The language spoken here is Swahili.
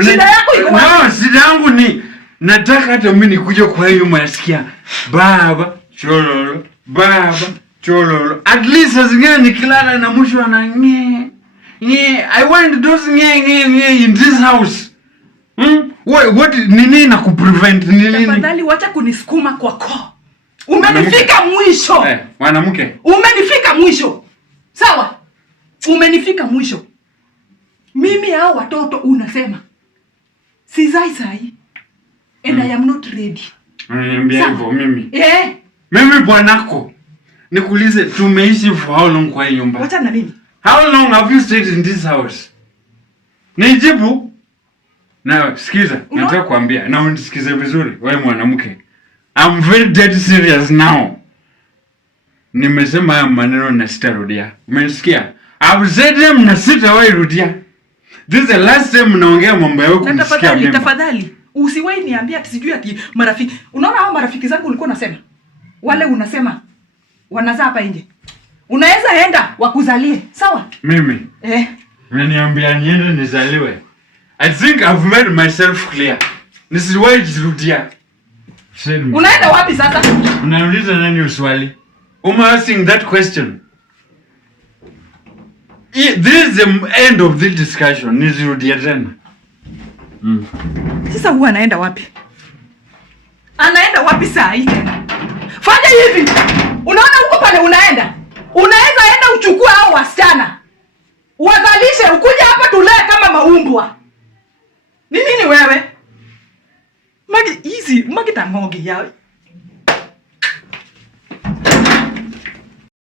Shida yako iko wapi? No, shida yangu ni nataka hata mimi nikuje kwa hiyo masikia. Baba, chololo, baba, chololo. At least zingine nikilala na mwisho ana I want those in this house. What nini na kuprevent nini? Tafadhali wacha kunisukuma kwa koo. Umenifika mwisho. Mwanamke. Umenifika mwisho. Sawa? Umenifika mwisho. Mimi hao watoto unasema sizai sai. And I am not ready. Niambia hivyo mimi. Mimi bwanako. Nikuulize tumeishi for how long kwa nyumba? Wacha na mimi. How long have you stayed in this house? Nijibu. Na sikiza, nataka kuambia na unisikize vizuri wewe mwanamke. I'm very dead serious now. Nimesema haya maneno na sitarudia. Umenisikia? I've said them na sitawahi rudia. This is the last time naongea mambo yako kunisikia mimi. Tafadhali, usiwahi niambia ati sijui ati marafiki. Unaona hao marafiki zangu ulikuwa unasema? Wale unasema wanazaa hapa nje. Unaweza enda wakuzalie, sawa? Mimi. Unaniambia niende nizaliwe. I think I've made myself clear. Nisiwahi jirudia. Unaenda wapi sasa? Unauliza nani uswali? Asking that question. This is the end of the discussion. Nisirudia tena. Sasa huwa anaenda wapi? Anaenda wapi saa hii tena? Fanya hivi. Unaona huko pale unaenda? Unaweza enda uchukue hao wasichana. Uwazalishe ukuje hapa tulee kama maumbwa. Ni nini wewe? Magi tangogi ya